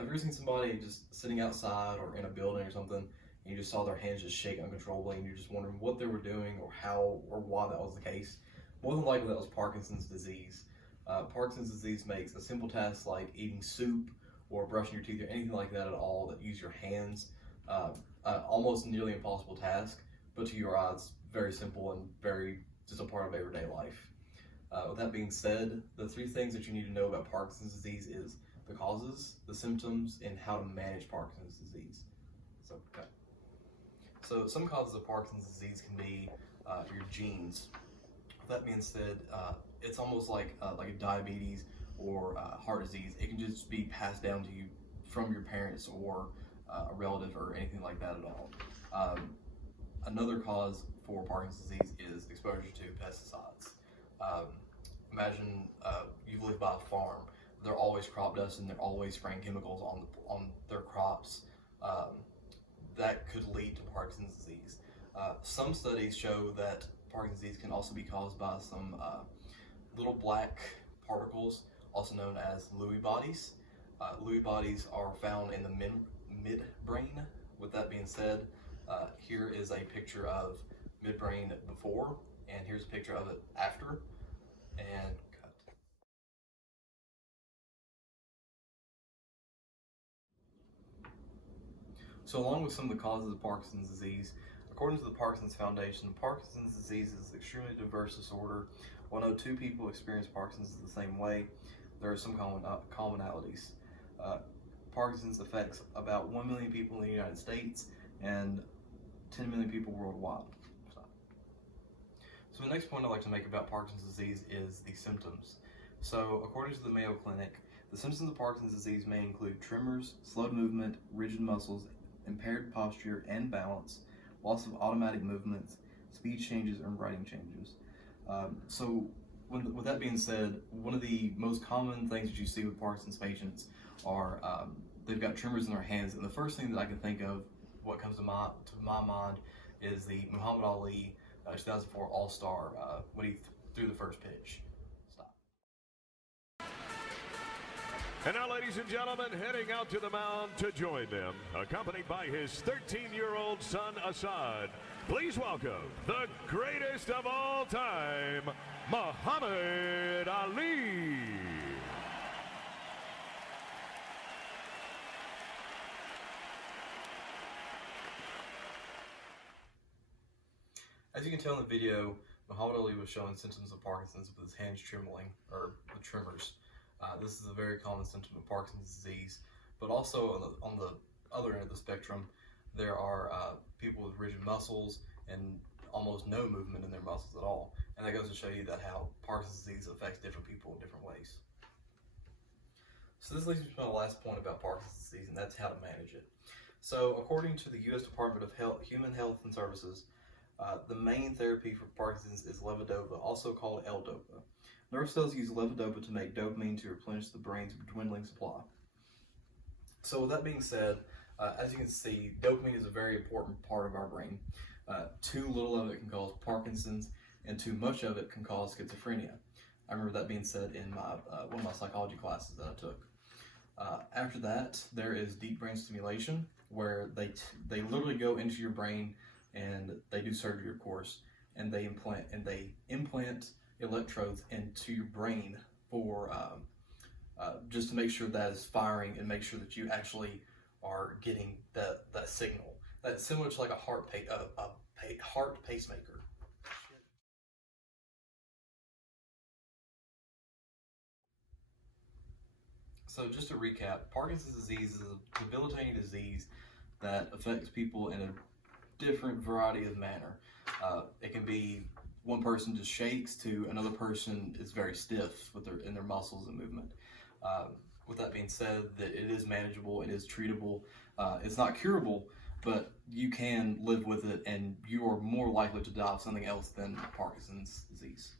Have you ever seen somebody just sitting outside or in a building or something, and you just saw their hands just shake uncontrollably, and you're just wondering what they were doing or how or why that was the case? More than likely, that was Parkinson's disease. Parkinson's disease makes a simple task like eating soup or brushing your teeth or anything like that at all that use your hands almost nearly impossible task, but to your eyes, very simple and very just a part of everyday life. With that being said, the three things that you need to know about Parkinson's disease is the causes, the symptoms, and how to manage Parkinson's disease. So some causes of Parkinson's disease can be your genes. With that being said, it's almost like a diabetes or heart disease. It can just be passed down to you from your parents or a relative or anything like that at all. Another cause for Parkinson's disease is exposure to pesticides. Imagine you live by a farm. They're always crop dusting. They're always spraying chemicals on their crops. That could lead to Parkinson's disease. Some studies show that Parkinson's disease can also be caused by some little black particles, also known as Lewy bodies. Lewy bodies are found in the midbrain. With that being said, here is a picture of midbrain before, and here's a picture of it after. And cut. So along with some of the causes of Parkinson's disease, according to the Parkinson's Foundation, Parkinson's disease is an extremely diverse disorder. While no two people experience Parkinson's the same way, there are some commonalities. Parkinson's affects about 1 million people in the United States and 10 million people worldwide. So the next point I'd like to make about Parkinson's disease is the symptoms. So according to the Mayo Clinic, the symptoms of Parkinson's disease may include tremors, slowed movement, rigid muscles, impaired posture and balance, loss of automatic movements, speech changes, and writing changes. With that being said, one of the most common things that you see with Parkinson's patients are they've got tremors in their hands, and the first thing that I can think of, what comes to my mind, is the Muhammad Ali 2004 All-Star when he threw the first pitch. Stop. And now, ladies and gentlemen, heading out to the mound to join them, accompanied by his 13-year-old son, Assad. Please welcome the greatest of all time, Muhammad Ali. As you can tell in the video, Muhammad Ali was showing symptoms of Parkinson's with his hands trembling, or the tremors. This is a very common symptom of Parkinson's disease, but also on the other end of the spectrum, there are people with rigid muscles and almost no movement in their muscles at all. And that goes to show you that how Parkinson's disease affects different people in different ways. So this leads me to my last point about Parkinson's disease, and that's how to manage it. So according to the U.S. Department of Human Health and Services, the main therapy for Parkinson's is levodopa, also called L-DOPA. Nerve cells use levodopa to make dopamine to replenish the brain's dwindling supply. So with that being said, as you can see, dopamine is a very important part of our brain. Too little of it can cause Parkinson's, and too much of it can cause schizophrenia. I remember that being said in one of my psychology classes that I took. After that, there is deep brain stimulation, where they literally go into your brain and they do surgery, of course, and they implant electrodes into your brain for just to make sure that is firing and make sure that you actually are getting that signal. That's similar to like a heart pacemaker. So just to recap, Parkinson's disease is a debilitating disease that affects people in a different variety of manner. It can be one person just shakes to another person is very stiff in their muscles and movement. With that being said, that it is manageable, it is treatable. It's not curable, but you can live with it, and you are more likely to die of something else than Parkinson's disease.